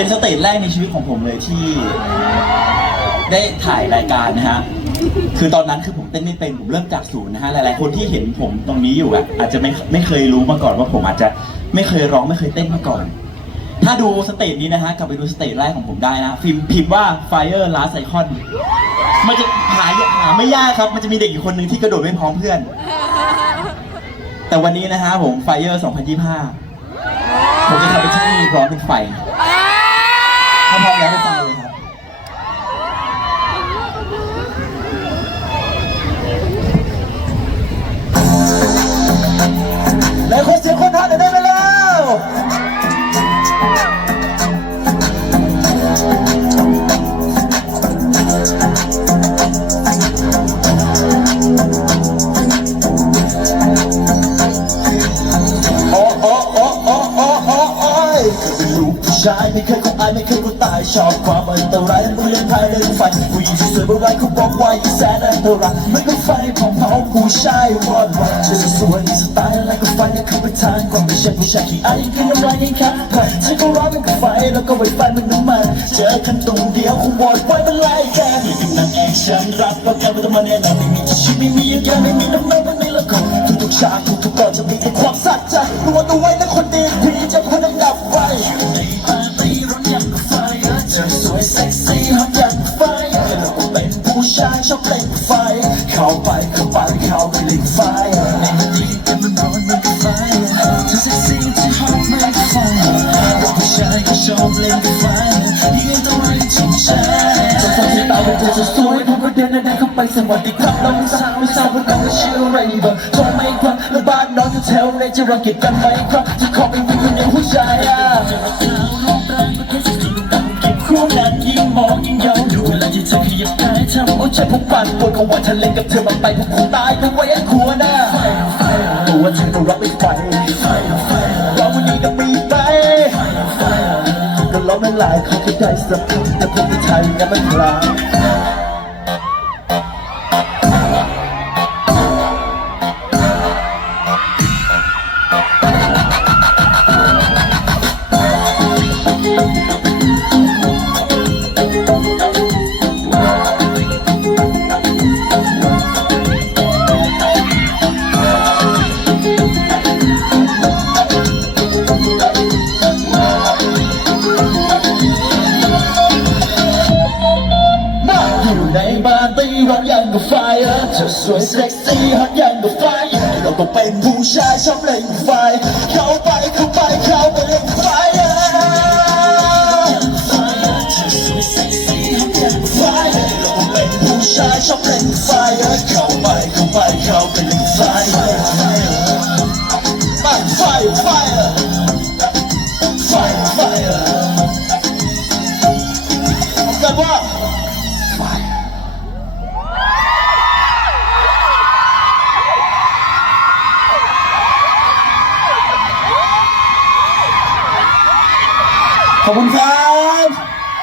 เป็นสเตจแรกในชีวิตของผมเลยที่ ได้ถ่ายรายการนะฮะ คือตอนนั้นคือผมเต้นไม่เป็นผมเริ่มจากศูนย์นะฮะ หลายๆคนที่เห็นผมตรงนี้อยู่อะอาจจะไม่ไม่เคยรู้มาก่อนว่าผมอาจจะไม่เคยร้องไม่เคยเต้นมาก่อน ถ้าดูสเตจนี้นะฮะกลับไปดูสเตจแรกของผมได้นะฟิล์มพิมพ์ว่า Fire Last Icon มันจะหาหาไม่ยากครับ มันจะมีเด็กอยู่คนหนึ่งที่กระโดดไม่พร้อมเพื่อน แต่วันนี้นะฮะผม Fire 2025 ผมจะทำเป็นที่พร้อมเป็นไฟ พร้อมแล้วไปฟังเลยครับแล้วคนเสียงคนทันได้ไปแล้ว เคยเป็นลูกผู้ชายไม่เคยคงอายไม่เคยกลัวตายชอบความอันตรายต้งเรียนภายเรื่องไฟผู้หญิงที่สวยบางรายเขาบอกว่ายิ่แสนอันตรายมันก็ไฟของเผาผู้ชายวอดวายเธอสวยมีสไตล์อะไรก็ไฟเนี่ยเข้าไปทางความไม่ใช่ผู้ชายขี้อายกินน้ำลายยังขาดเธอก็ร้อนมันก็ไฟแล้วก็ไวไฟมันน้ำมันเจอกันตรงเดียวคงวอดไฟมันไล่แกนี่เป็นนางเอกฉันรับว่าแกไม่ต้องมาแนะนำไม่มีชีวิตไม่มีอย่างแกไม่มีน้ำมันไม่มีละครทุกๆฉากทุกๆตอนจะมีแต่ความสัจใจรู้ว่าตัวไว้ เซ็กซี่ฮอตอย่างกับไฟแล้วก็เป็นผู้ชายชอบเล่นไฟ เข้าไปเข้าไปเข้าไปเล่นไฟในมันดีแต่มันร้อนมือนกับไฟเธอเซ็กซี่ที่ฮอตเหมือนกับไฟผู้ชายก็ชอบเล่นไฟยิ่งต้องไล่ถึงใจจะทำให้ตาเป็นเธอสวยผมก็เดินเดินเข้าไปสวัสดีครับน้องสาวไม่ทราบว่าน้องจะชื่ออะไรบ้างโทรไม่ครับแล้วบ้านน้องจะแถวไหนจะรังเกียจกันไหมครับจะขอเป็นผู้หญิงอย่างผู้ชายาใจผมปั่นเขาว่าฉันเล่นกับเธอมาไปพวกคุณตายทั้งวัยอันควหน้าตัวฉันก็รับไม่ไหวเราวันนี้ต้องมีไปก็ล้มละลายเขาแค่ได้สักคำแต่พวกผู้ชายนั้นมันพลาด ในบ้านตีร้อนยังกับไฟเธอสวยเซ็กซี่ฮอตยังกับไฟเราต้องเป็นผู้ชายชอบเล่นไฟ เข้าไปเข้าไปเข้าไปเล่นไฟเราก็เป็นผู้ชายชอบเล่นไฟเข้าไปเข้าไปเข้าไป อบคุณครับ